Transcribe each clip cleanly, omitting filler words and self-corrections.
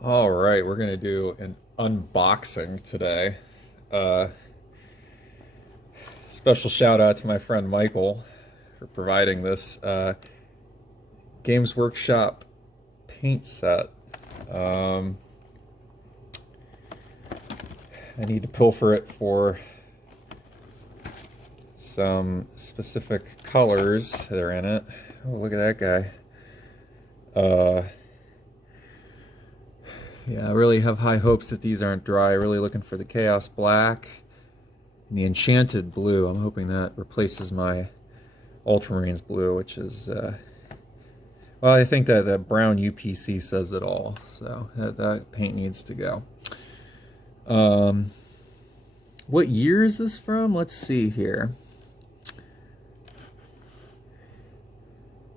All right, we're gonna do an unboxing today. Uh, Special shout out to my friend Michael for providing this Games Workshop paint set. Um, I need to pilfer it for some specific colors that are in it. Oh, look at that guy. Uh, yeah, I really have high hopes that these aren't dry. Really looking for the Chaos Black and the Enchanted Blue. I'm hoping that replaces my Ultramarines Blue, which is well, I think that that brown UPC says it all. So that paint needs to go. Um, what year is this from? Let's see here.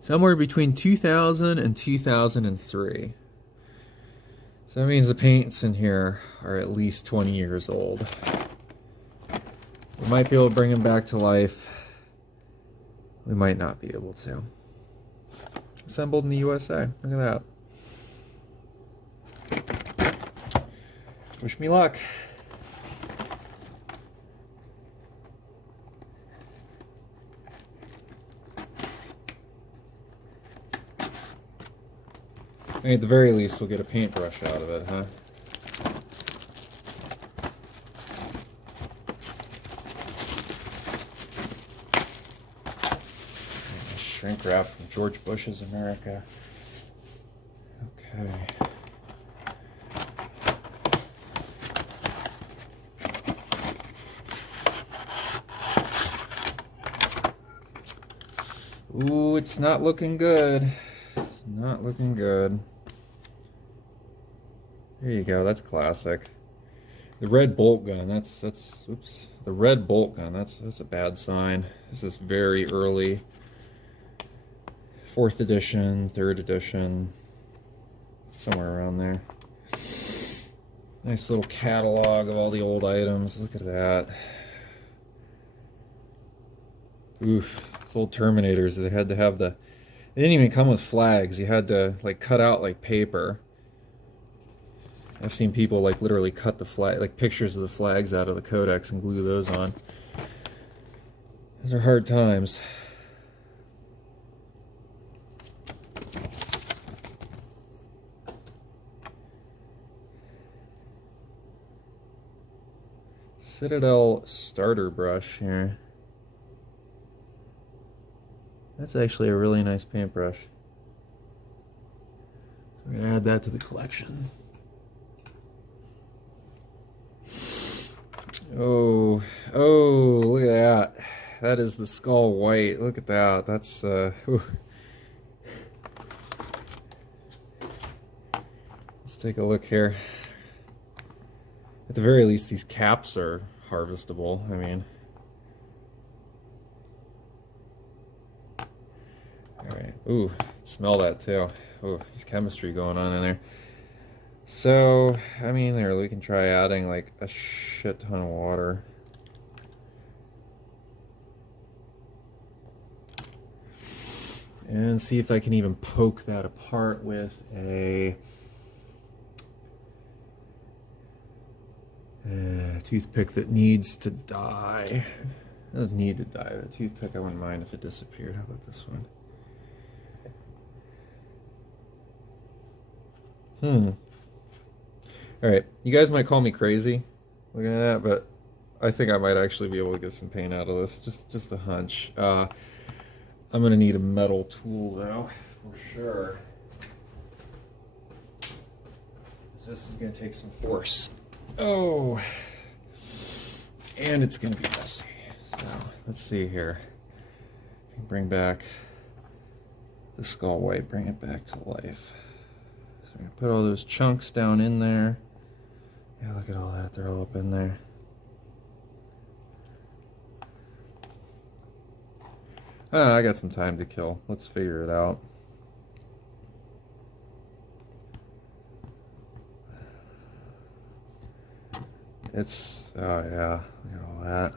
Somewhere between 2000 and 2003. So that means the paints in here are at least 20 years old. We might be able to bring them back to life. We might not be able to. Assembled in the USA. Look at that. Wish me luck. I mean, at the very least, we'll get a paintbrush out of it, huh? Shrink wrap from George Bush's America. Okay. Ooh, it's not looking good. It's not looking good. There you go. That's classic. The red bolt gun. That's oops. The red bolt gun. That's a bad sign. This is very early. 4th edition, 3rd edition, somewhere around there. Nice little catalog of all the old items. Look at that. Oof. Those old Terminators, they had to have the... They didn't even come with flags. You had to, like, cut out, like, paper. I've seen people, like, literally cut the flag, like, pictures of the flags out of the codex and glue those on. Those are hard times. Citadel starter brush here. That's actually a really nice paintbrush. So I'm gonna add that to the collection. Oh, oh, look at that. That is the Skull White. Look at that. That's, let's take a look here. At the very least, these caps are harvestable. I mean, alright. Ooh, smell that too. Ooh, there's chemistry going on in there. So, I mean, there, we can try adding like a shit ton of water. And see if I can even poke that apart with a toothpick that needs to die. It doesn't need to die. The toothpick, I wouldn't mind if it disappeared. How about this one? Alright, you guys might call me crazy looking at that, but I think I might actually be able to get some paint out of this. Just a hunch. I'm gonna need a metal tool though, for sure. This is gonna take some force. Oh, and it's gonna be messy. So let's see here. Bring back the Skull White, bring it back to life. So we're gonna put all those chunks down in there. Yeah, look at all that, they're all up in there. I got some time to kill. Let's figure it out. It's, oh yeah, look at all that.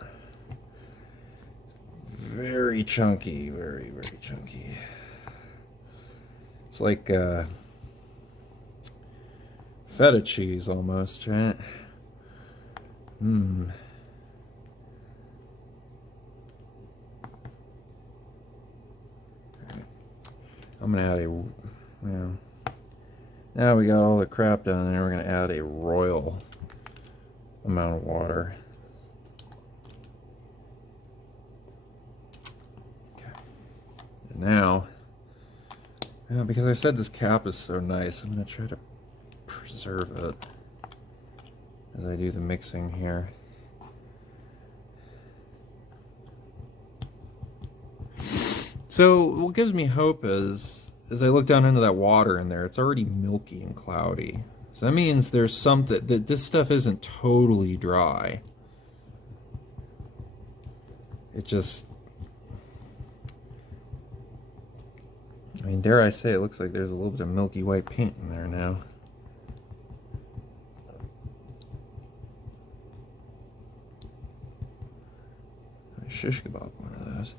Very chunky, very chunky. It's like feta cheese almost, right? Mmm. I'm gonna add a, yeah. Now we got all the crap done, and we're gonna add a royal amount of water. Okay. And now, because I said this cap is so nice, I'm gonna try to preserve it as I do the mixing here. So what gives me hope is, as I look down into that water in there, it's already milky and cloudy. So that means there's something, that this stuff isn't totally dry. It just, I mean, dare I say, it looks like there's a little bit of milky white paint in there now. Shish kebab one of those.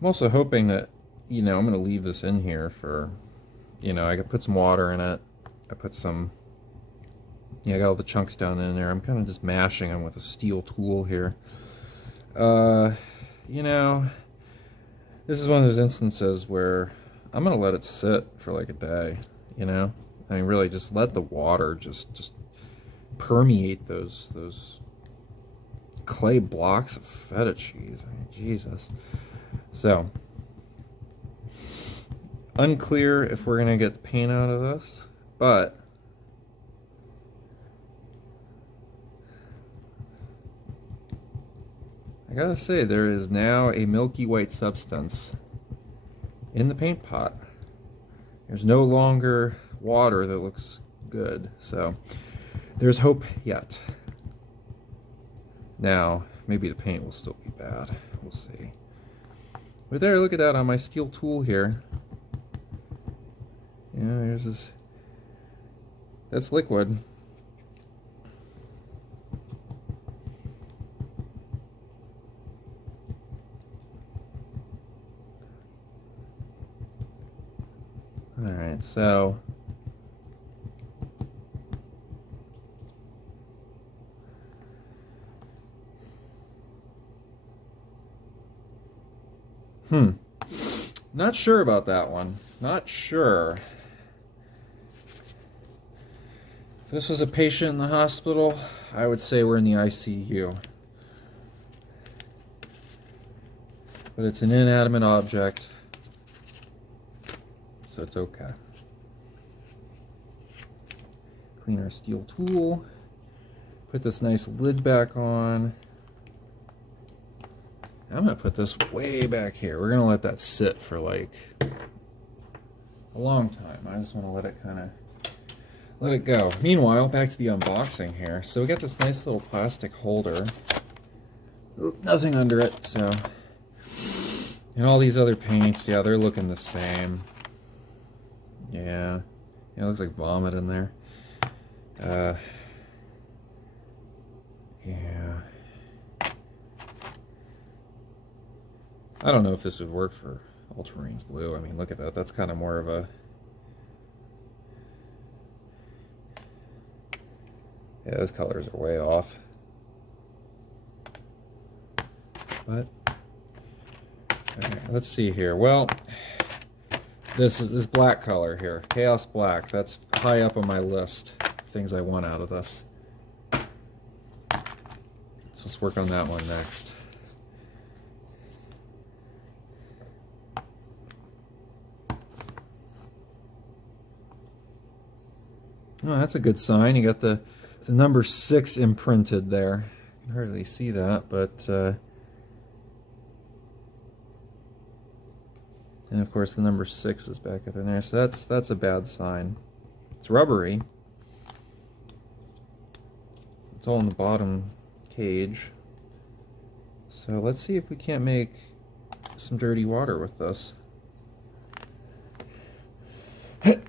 I'm also hoping that, I'm going to leave this in here for, I could put some water in it. I put some, I got all the chunks down in there. I'm kind of just mashing them with a steel tool here. This is one of those instances where I'm going to let it sit for like a day, I mean, really just let the water just permeate those clay blocks of feta cheese. I mean, Jesus. So, unclear if we're going to get the paint out of this, but I gotta say, there is now a milky white substance in the paint pot. There's no longer water that looks good, so there's hope yet. Now, maybe the paint will still be bad. We'll see. But there, look at that on my steel tool here. Yeah, there's this. That's liquid. Alright, so. Not sure about that one. Not sure. If this was a patient in the hospital, I would say we're in the ICU. But it's an inanimate object, so it's okay. Clean our steel tool. Put this nice lid back on. I'm going to put this way back here. We're going to let that sit for like a long time. I just want to let it go. Meanwhile, back to the unboxing here. So we got this nice little plastic holder. Nothing under it, so. And all these other paints, yeah, they're looking the same. Yeah, it looks like vomit in there. Yeah. I don't know if this would work for Ultramarines Blue. I mean, look at that. That's kind of more of a... Yeah, those colors are way off. But... Okay, let's see here. Well, this is this black color here. Chaos Black. That's high up on my list of things I want out of this. So let's work on that one next. Oh, that's a good sign. You got the number 6 imprinted there. You can hardly see that, but and of course the number 6 is back up in there. So that's a bad sign. It's rubbery. It's all in the bottom cage. So let's see if we can't make some dirty water with this. Of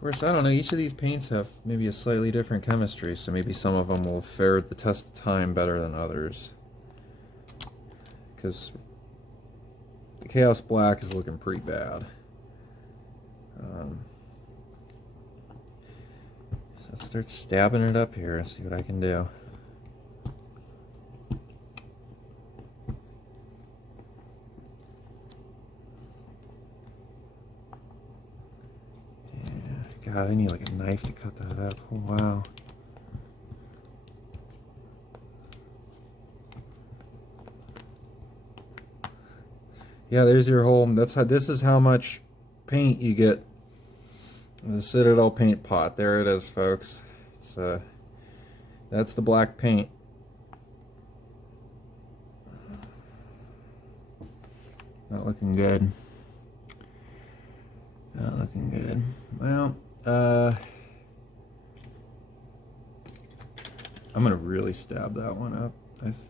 course, I don't know, each of these paints have maybe a slightly different chemistry, so maybe some of them will fare the test of time better than others. Because the Chaos Black is looking pretty bad. So let's start stabbing it up here and see what I can do. God, I need like a knife to cut that up. Oh, wow. Yeah, there's your whole. That's how. This is how much paint you get in the Citadel paint pot. There it is, folks. It's that's the black paint. Not looking good. Not looking good. Well, I'm gonna really stab that one up.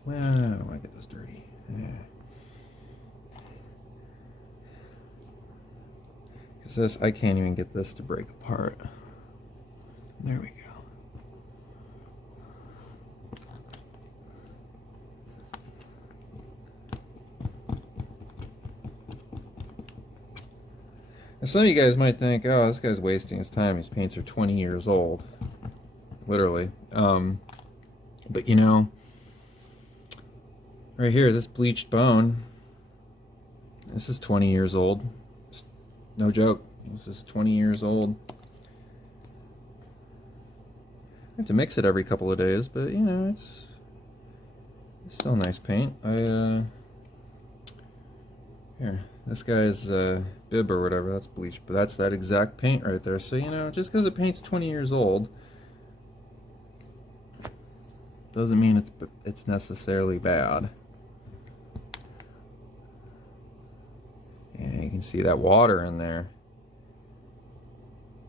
Well, I don't want to get this dirty. Yeah. Because this, I can't even get this to break apart. There we go. And some of you guys might think, oh, this guy's wasting his time. His paints are 20 years old. Literally. But you know, right here, this bleached bone, this is 20 years old. No joke. This is 20 years old. I have to mix it every couple of days, but you know, it's still nice paint. Here, this guy's bib or whatever, that's bleached, but that's that exact paint right there. So, you know, just because the paint's 20 years old doesn't mean it's necessarily bad. And you can see that water in there.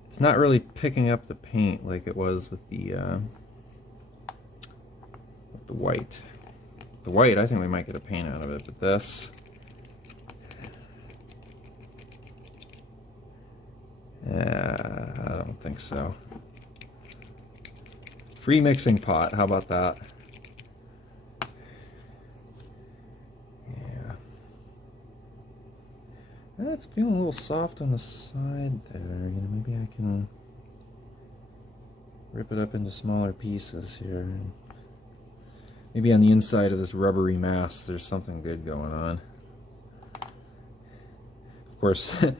It's not really picking up the paint like it was with the white. The white, I think we might get a paint out of it, but this, I don't think so. Free mixing pot, how about that? Yeah. It's feeling a little soft on the side there. You know, maybe I can rip it up into smaller pieces here. Maybe on the inside of this rubbery mass there's something good going on. Of course, the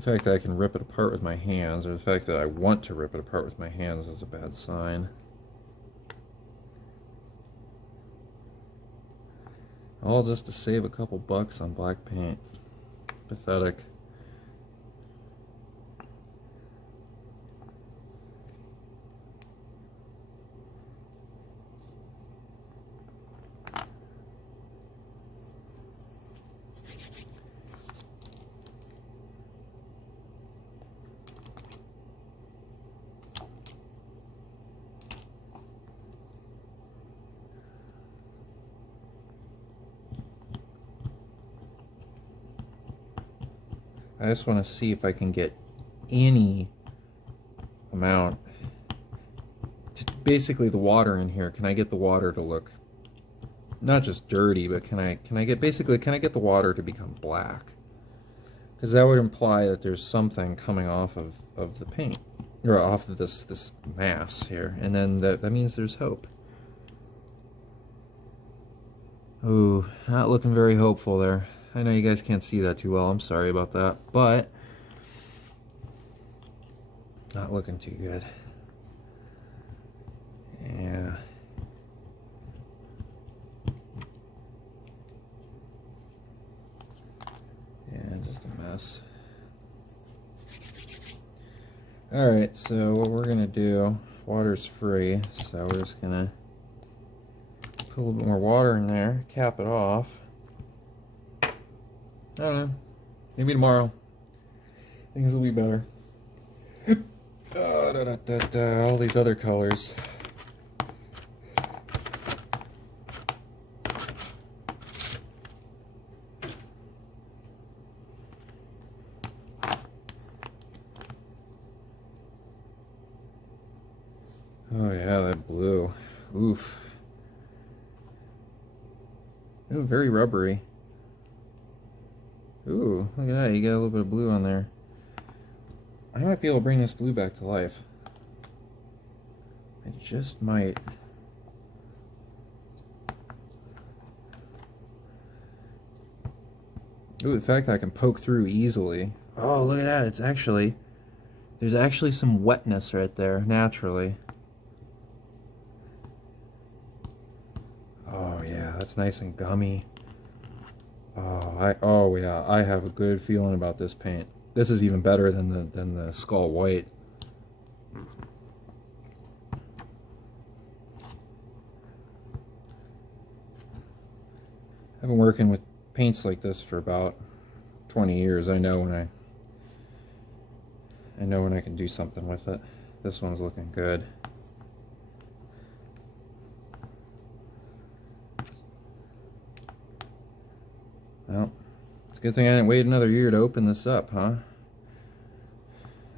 fact that I can rip it apart with my hands, or the fact that I want to rip it apart with my hands, is a bad sign. All just to save a couple bucks on black paint. Pathetic. I just want to see if I can get any amount, basically the water in here. Can I get the water to look not just dirty, but can I get the water to become black? Because that would imply that there's something coming off of the paint, or off of this mass here, and then that means there's hope. Ooh, not looking very hopeful there. I know you guys can't see that too well, I'm sorry about that, but not looking too good. Yeah. Yeah, just a mess. Alright, so what we're gonna do, water's free, so we're just gonna put a little bit more water in there, cap it off. I don't know. Maybe tomorrow. Things will be better. All these other colors. Oh yeah, that blue. Oof. Ooh, very rubbery. Ooh, look at that. You got a little bit of blue on there. I might be able to bring this blue back to life. I just might. Ooh, the fact that I can poke through easily. Oh, look at that. It's actually... There's actually some wetness right there, naturally. Oh yeah, that's nice and gummy. Oh yeah, I have a good feeling about this paint. This is even better than the Skull White. I've been working with paints like this for about 20 years. I know when I can do something with it. This one's looking good. Well, it's a good thing I didn't wait another year to open this up, huh?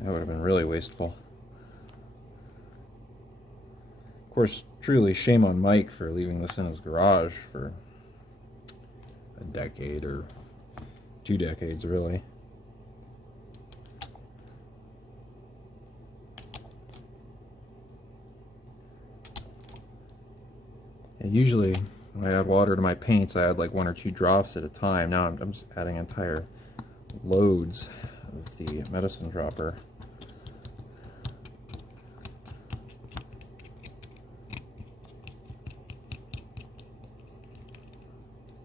That would have been really wasteful. Of course, truly shame on Mike for leaving this in his garage for a decade or 2 decades, really. And usually, when I add water to my paints, I add like 1 or 2 drops at a time. Now I'm just adding entire loads of the medicine dropper.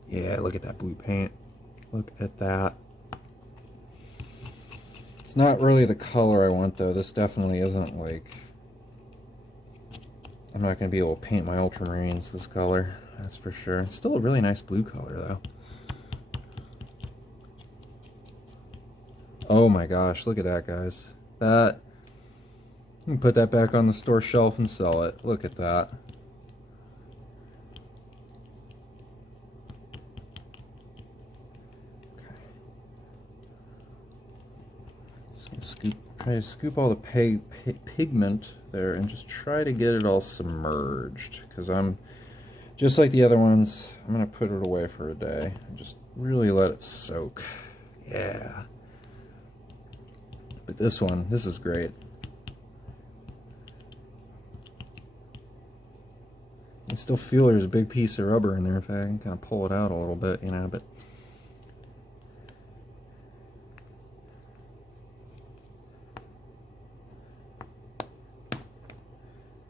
Yeah, look at that blue paint. Look at that. It's not really the color I want, though. This definitely isn't like... I'm not going to be able to paint my ultramarines this color, that's for sure. It's still a really nice blue color, though. Oh my gosh, look at that, guys. That... You can put that back on the store shelf and sell it. Look at that. Try to scoop all the pigment there and just try to get it all submerged, because I'm just like the other ones. I'm gonna put it away for a day and just really let it soak. Yeah, but this one, this is great. I still feel there's a big piece of rubber in there. If I can kind of pull it out a little bit, you know, but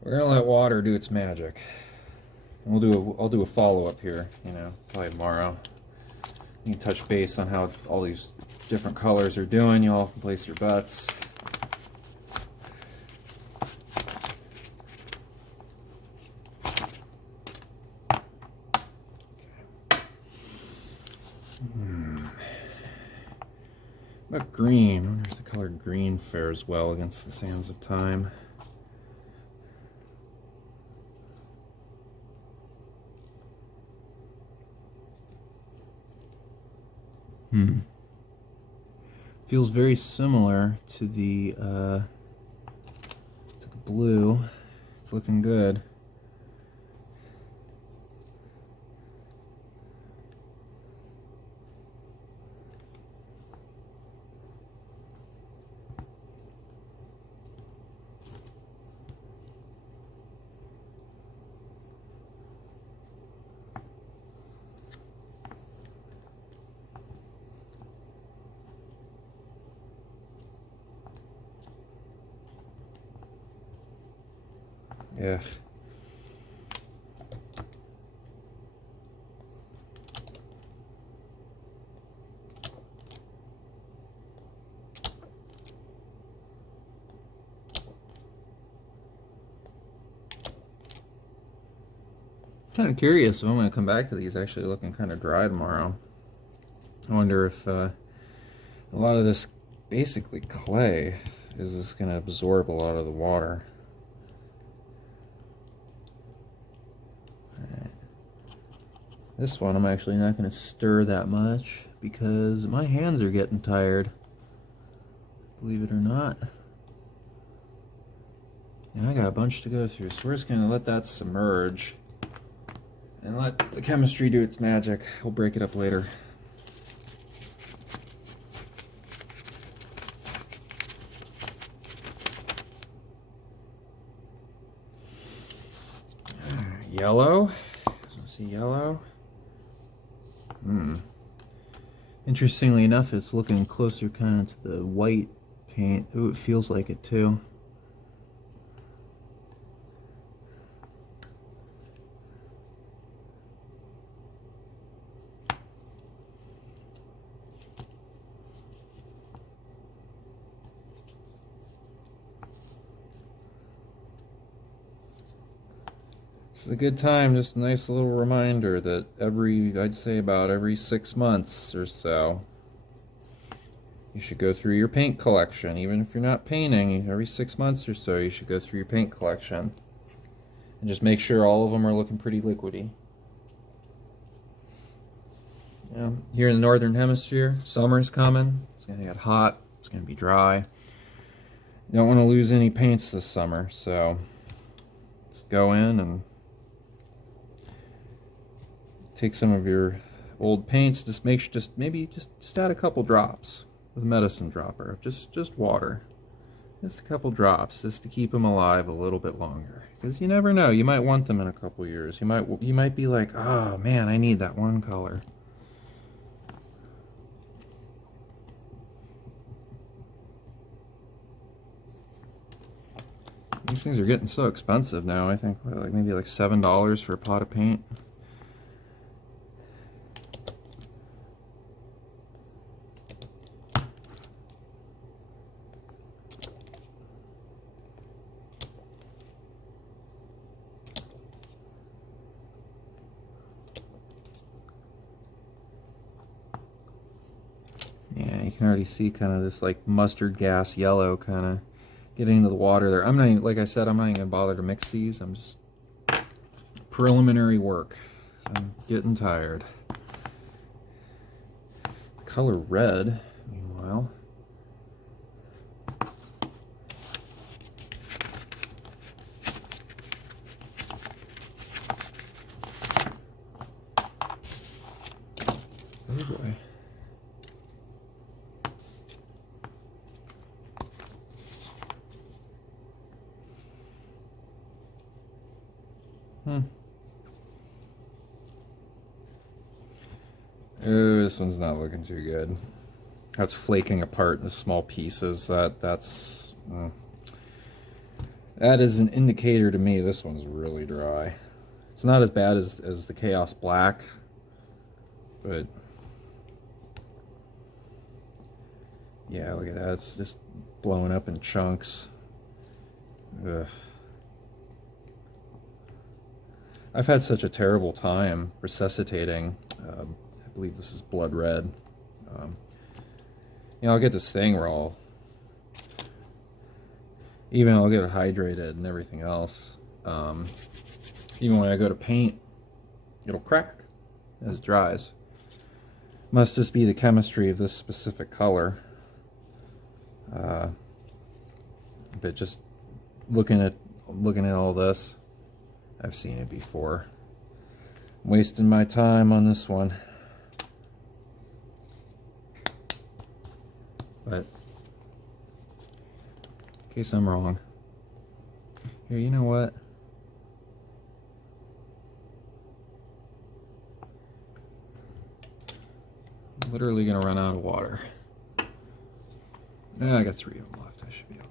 we're gonna let water do its magic. And I'll do a follow-up here, you know, probably tomorrow. You can touch base on how all these different colors are doing. You all can place your bets. But green, I wonder if the color green fares well against the sands of time. Feels very similar to the blue. It's looking good. Yeah. Kind of curious if I'm going to come back to these actually looking kind of dry tomorrow. I wonder if a lot of this basically clay is just going to absorb a lot of the water. This one I'm actually not going to stir that much because my hands are getting tired, believe it or not. And I got a bunch to go through, so we're just gonna let that submerge and let the chemistry do its magic. We'll break it up later. Yellow. See yellow. Interestingly enough, it's looking closer kind of to the white paint. Ooh, it feels like it too. It's a good time, just a nice little reminder that I'd say about every 6 months or so, you should go through your paint collection. Even if you're not painting, every 6 months or so, you should go through your paint collection. And just make sure all of them are looking pretty liquidy. Yeah, here in the Northern Hemisphere, summer's coming. It's going to get hot. It's going to be dry. You don't want to lose any paints this summer, so just go in and take some of your old paints. Just make sure, maybe add a couple drops with a medicine dropper, just water, just a couple drops, just to keep them alive a little bit longer. Because you never know, you might want them in a couple years. You might be like, oh man, I need that one color. These things are getting so expensive now. I think maybe like $7 for a pot of paint. Yeah, you can already see kind of this like mustard gas yellow kind of getting into the water there. I'm not even, like I said, I'm not even gonna bother to mix these. I'm just preliminary work. So I'm getting tired. The color red, meanwhile. Oh boy. Oh, this one's not looking too good. That's flaking apart into small pieces. That is an indicator to me this one's really dry. It's not as bad as the Chaos Black, but yeah, look at that. It's just blowing up in chunks. Ugh. I've had such a terrible time resuscitating. I believe this is blood red. You know, I'll get this thing where I'll get it hydrated and everything else. Even when I go to paint, it'll crack as it dries. Must just be the chemistry of this specific color. But just looking at all this, I've seen it before. I'm wasting my time on this one. But in case I'm wrong. Here, you know what? I'm literally gonna run out of water. I got 3 of them left. I should be okay.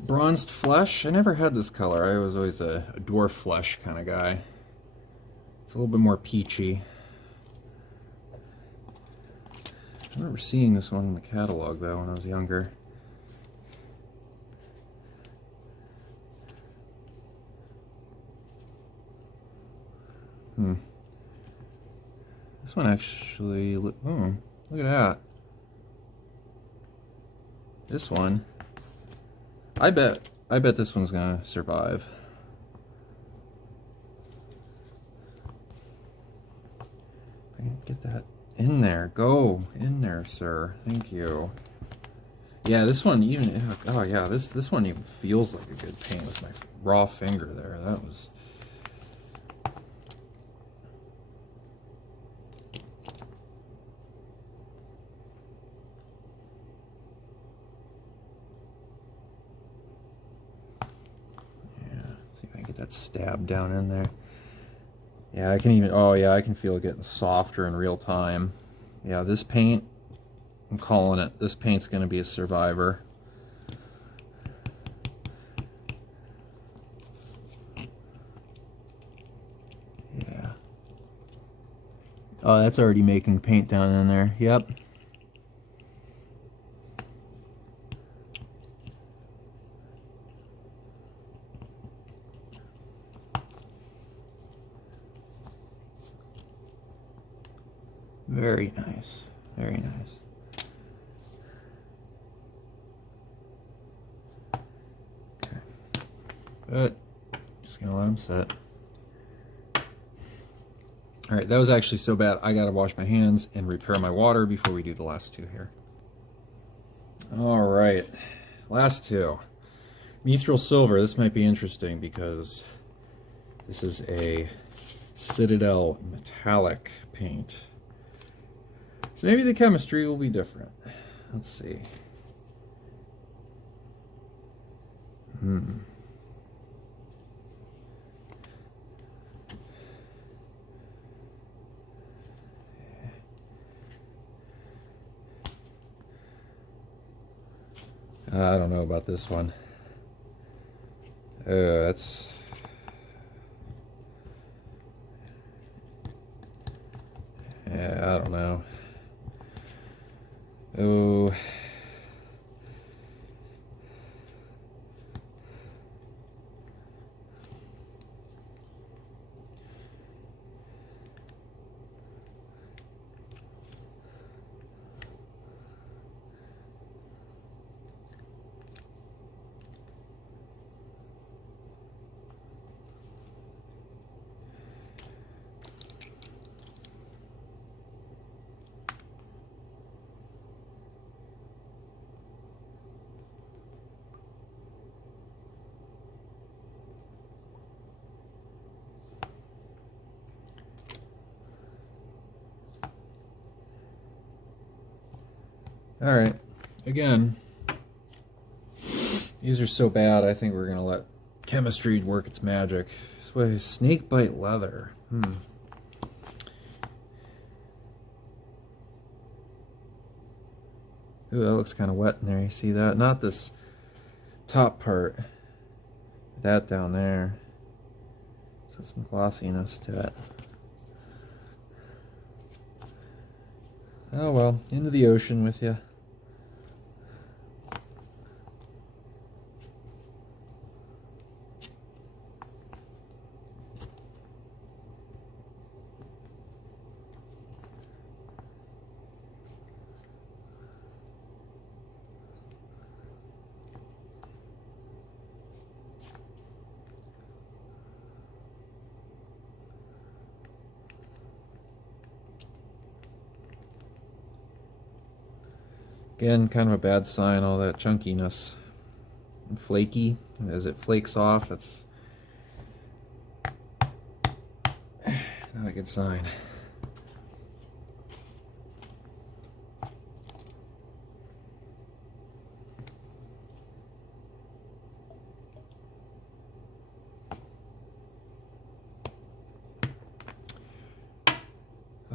Bronzed flesh. I never had this color. I was always a dwarf flesh kind of guy. It's a little bit more peachy. I remember seeing this one in the catalog though when I was younger. This one actually, look at that. This one, I bet this one's gonna survive. I can get that in there. Go in there, sir. Thank you. Yeah, this one even, oh yeah, this one even feels like a good paint with my raw finger there. That was... Yeah, let's see if I can get that stab down in there. Yeah, I can even, oh yeah, I can feel it getting softer in real time. Yeah, this paint, I'm calling it. This paint's going to be a survivor. Yeah. Oh, that's already making paint down in there. Yep. Very nice. Very nice. Okay. But just gonna let them set. All right, that was actually so bad I gotta wash my hands and repair my water before we do the last two here. All right, last two. Mithril silver. This might be interesting because this is a Citadel metallic paint. So maybe the chemistry will be different. Let's see. I don't know about this one. That's... Yeah, I don't know. Oh... All right. Again, these are so bad, I think we're going to let chemistry work its magic. This way, snakebite leather. Ooh, that looks kind of wet in there. You see that? Not this top part. That down there. So some glossiness to it. Oh well, into the ocean with you. Again, kind of a bad sign, all that chunkiness. And flaky, as it flakes off, that's not a good sign.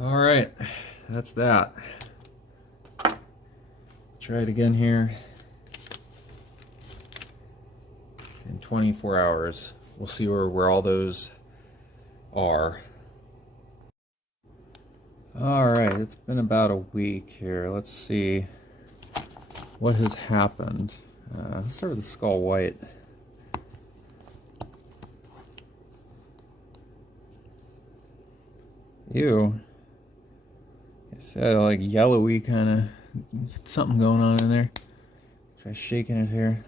All right, that's that. Try it again here. In 24 hours, we'll see where all those are. All right, it's been about a week here. Let's see what has happened. Let's start with the Skull White. Ew. It's like yellowy kind of something going on in there. Try shaking it here.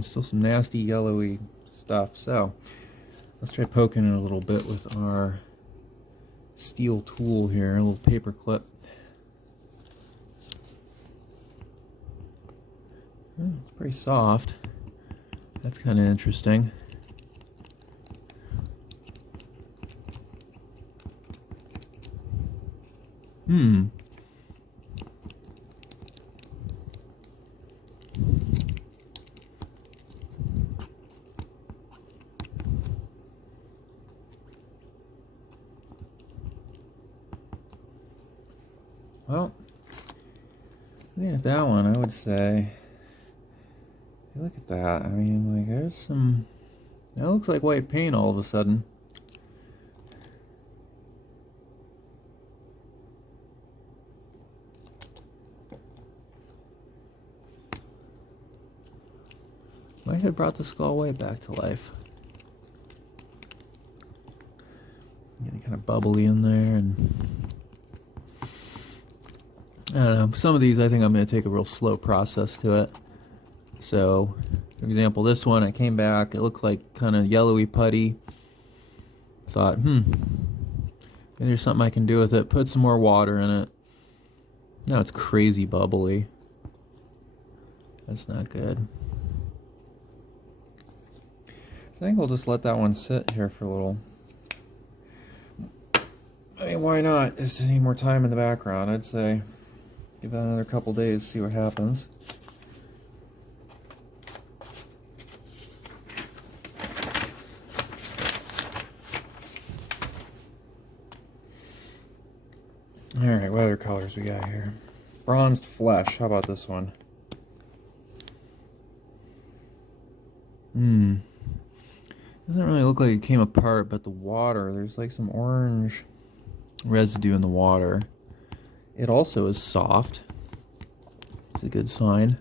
Still some nasty yellowy stuff. So Let's try poking it a little bit with our steel tool here, a little paper clip. Oh, it's pretty soft. That's kind of interesting. Well, looking at that one, I would say, look at that. I mean, like, there's some, that looks like white paint all of a sudden. Might have brought the Skull White back to life. Getting kind of bubbly in there, and I don't know. Some of these, I think I'm going to take a real slow process to it. So, for example, this one, I came back, it looked like kind of yellowy putty. Thought, maybe there's something I can do with it. Put some more water in it. Now it's crazy bubbly. That's not good. So I think we'll just let that one sit here for a little. I mean, why not? Just need more time in the background, I'd say. Give that another couple days, see what happens. Alright, what other colors we got here? Bronzed Flesh, how about this one? Doesn't really look like it came apart, but the water, there's like some orange residue in the water. It also is soft. It's a good sign.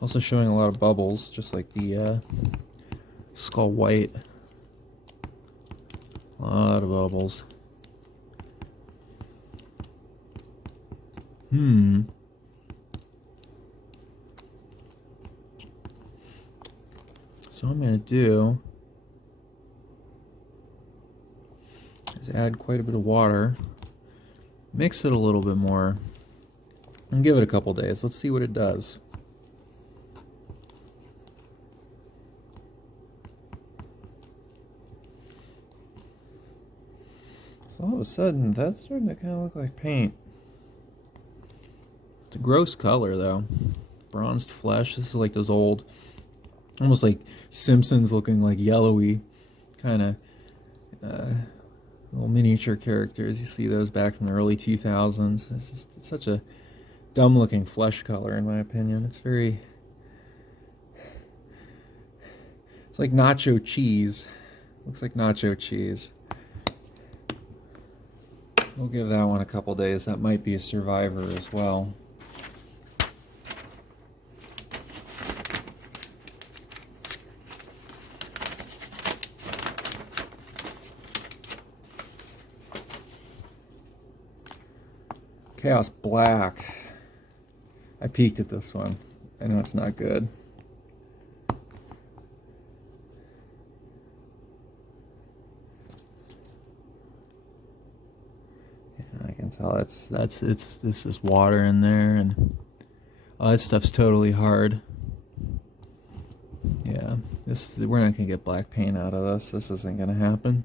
Also showing a lot of bubbles, just like the Skull White. A lot of bubbles. So what I'm going to do is add quite a bit of water, mix it a little bit more, and give it a couple days. Let's see what it does. So all of a sudden, that's starting to kind of look like paint. It's a gross color, though. Bronzed Flesh. This is like those old, almost like Simpsons looking like yellowy kind of little miniature characters. You see those back from the early 2000s. It's just such a dumb looking flesh color, in my opinion. It's very, it's like nacho cheese. Looks like nacho cheese. We'll give that one a couple days. That might be a survivor as well. Chaos Black. I peeked at this one. I know it's not good. Yeah, I can tell this is water in there, and oh, that stuff's totally hard. Yeah, we're not gonna get black paint out of this. This isn't gonna happen.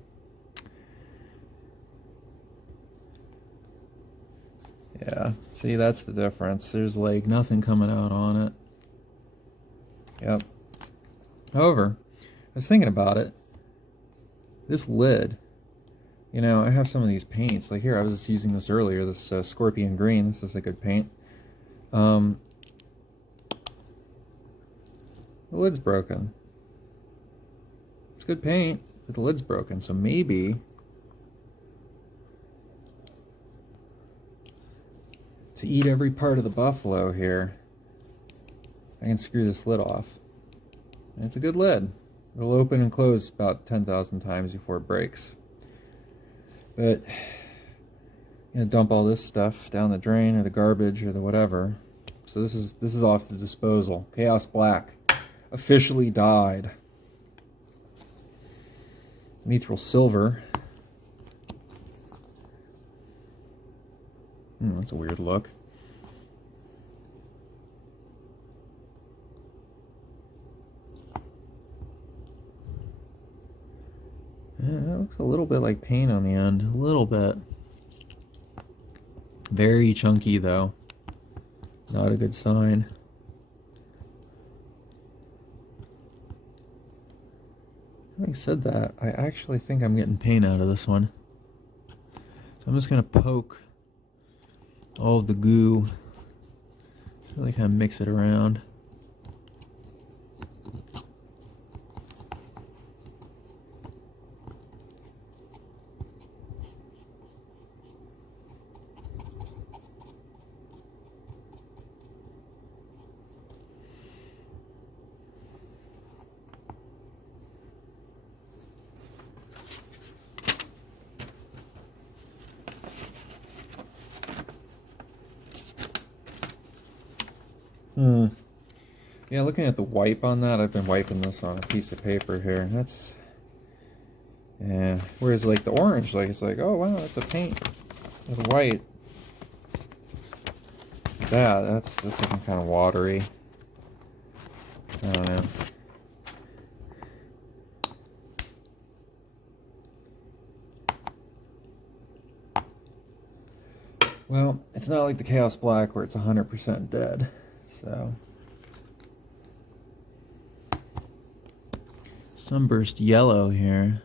Yeah, see, that's the difference. There's like nothing coming out on it. Yep. However, I was thinking about it. This lid, you know, I have some of these paints. Like here, I was just using this earlier, this Scorpion Green. This is a good paint. The lid's broken. It's good paint, but the lid's broken, so maybe to eat every part of the buffalo here, I can screw this lid off. And it's a good lid. It'll open and close about 10,000 times before it breaks. But, you know, dump all this stuff down the drain or the garbage or the whatever. So this is off the disposal. Chaos Black officially died. Mithril Silver. That's a weird look. Yeah, that looks a little bit like paint on the end. A little bit. Very chunky, though. Not a good sign. Having said that, I actually think I'm getting paint out of this one. So I'm just going to poke all of the goo. Really kind of mix it around. Yeah, looking at the wipe on that, I've been wiping this on a piece of paper here. That's, yeah. Whereas like the orange, like it's like, oh wow, that's a paint. With white. That's looking kind of watery. I don't know. Well, it's not like the Chaos Black where it's 100% dead, so. Sunburst Yellow here.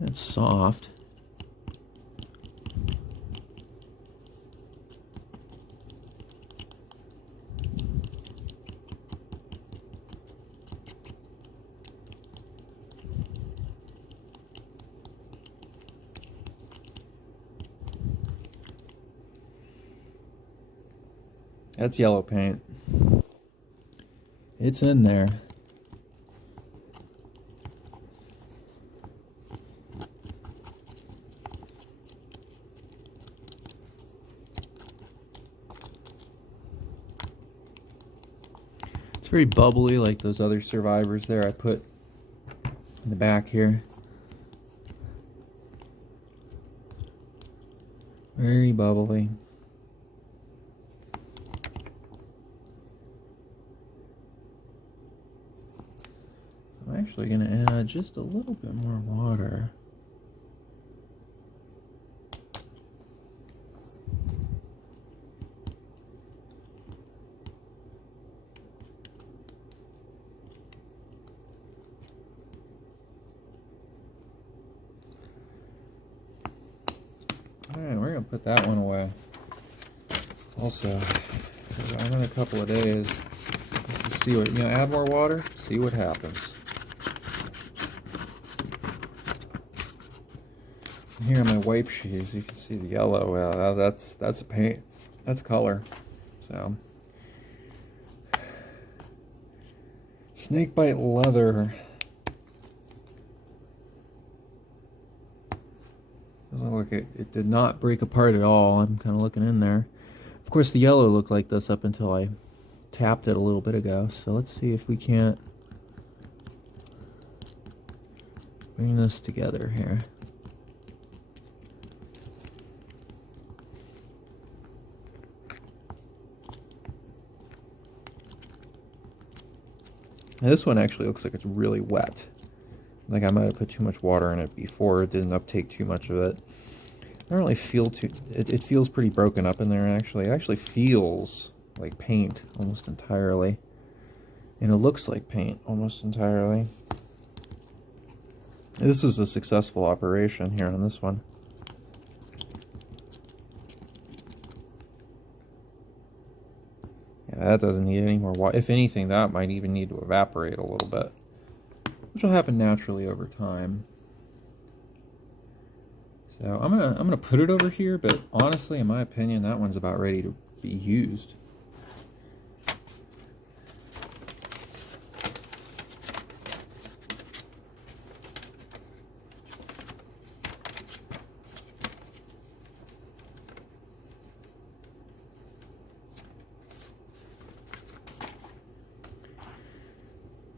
It's soft. That's yellow paint. It's in there. It's very bubbly like those other survivors there I put in the back here. Very bubbly. I'm actually going to add just a little bit more water. Alright, we're going to put that one away. Also, I'm in a couple of days. Just to see what, add more water, see what happens. Here on my wipe sheets, you can see the yellow. That's a paint. That's color. So, snakebite leather. Doesn't look like it did not break apart at all. I'm kind of looking in there. Of course, the yellow looked like this up until I tapped it a little bit ago. So let's see if we can't bring this together here. Now this one actually looks like it's really wet. Like I might have put too much water in it before. It didn't uptake too much of it. I don't really feel too... It feels pretty broken up in there, actually. It actually feels like paint almost entirely. And it looks like paint almost entirely. This was a successful operation here on this one. Yeah, that doesn't need any more water. If anything, that might even need to evaporate a little bit, which will happen naturally over time. So I'm gonna put it over here, but honestly, in my opinion, that one's about ready to be used.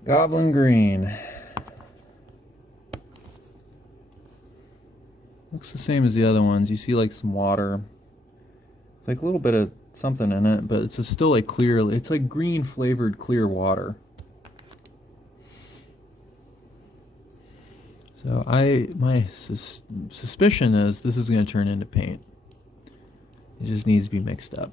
Goblin Green. Looks the same as the other ones. You see like some water. It's like a little bit of something in it, but it's still like clear. It's like green flavored clear water. So my suspicion is this is going to turn into paint. It just needs to be mixed up.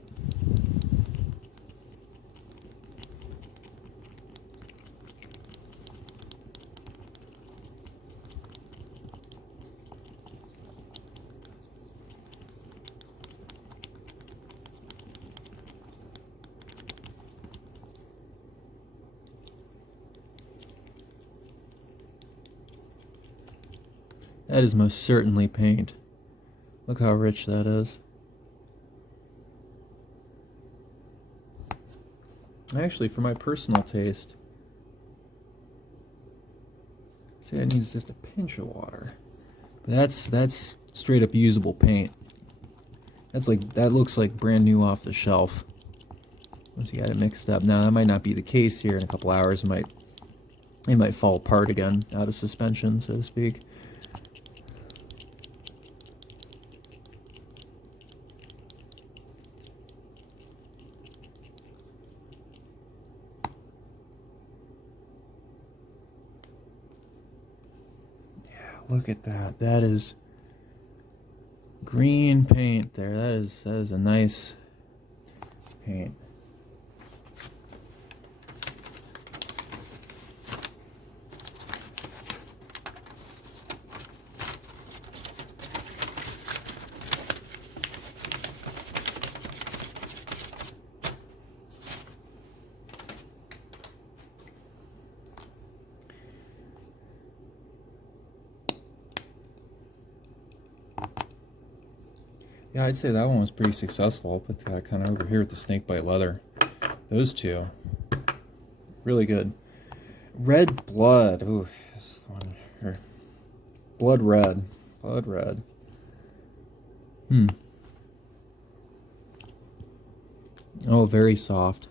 That is most certainly paint. Look how rich that is. Actually, for my personal taste, see, it needs just a pinch of water. That's straight up usable paint. That looks like brand new off the shelf. Once you got it mixed up. Now that might not be the case here. In a couple hours, it might fall apart again, out of suspension, so to speak. Look at that. That is green paint there. That is a nice paint. Yeah, I'd say that one was pretty successful. I'll put that kind of over here with the snakebite leather. Those two, really good. Red blood. Ooh, this one here. Blood red. Blood red. Oh, very soft.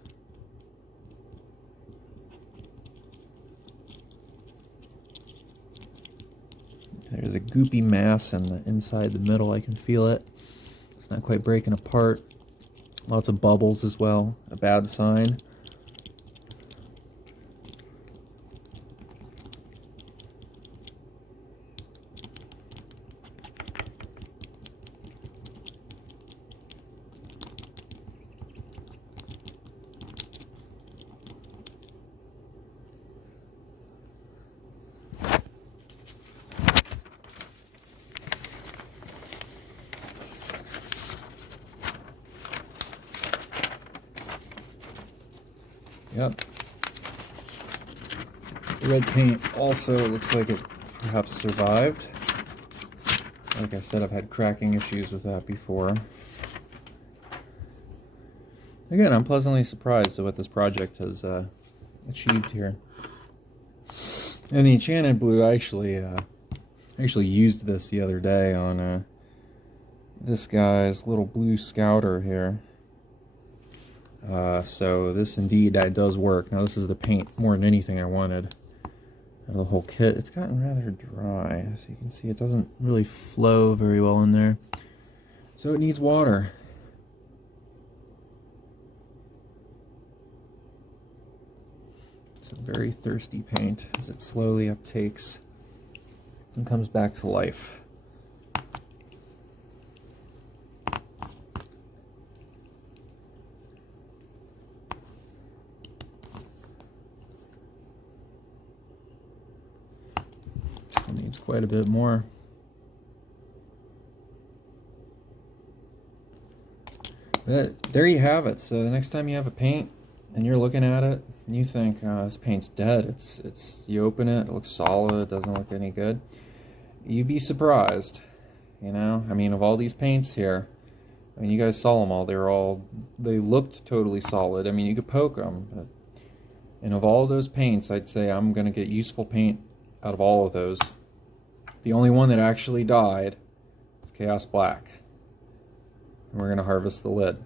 There's a goopy mass in the inside the middle. I can feel it. It's not quite breaking apart. Lots of bubbles as well. A bad sign. Yep. The red paint also looks like it perhaps survived. Like I said, I've had cracking issues with that before. Again, I'm pleasantly surprised at what this project has achieved here. And the Enchanted Blue, I actually used this the other day on this guy's little blue scouter here. So this indeed does work. Now this is the paint more than anything I wanted. The whole kit, it's gotten rather dry, as you can see. It doesn't really flow very well in there. So it needs water. It's a very thirsty paint as it slowly uptakes and comes back to life. Needs quite a bit more. But there you have it. So the next time you have a paint and you're looking at it and you think this paint's dead, it's you open it, it looks solid, it doesn't look any good, you'd be surprised. You know, I mean, of all these paints here, I mean, you guys saw them all. They looked totally solid. I mean, you could poke them. And of all those paints, I'd say I'm gonna get useful paint out of all of those. The only one that actually died is Chaos Black. And we're going to harvest the lid.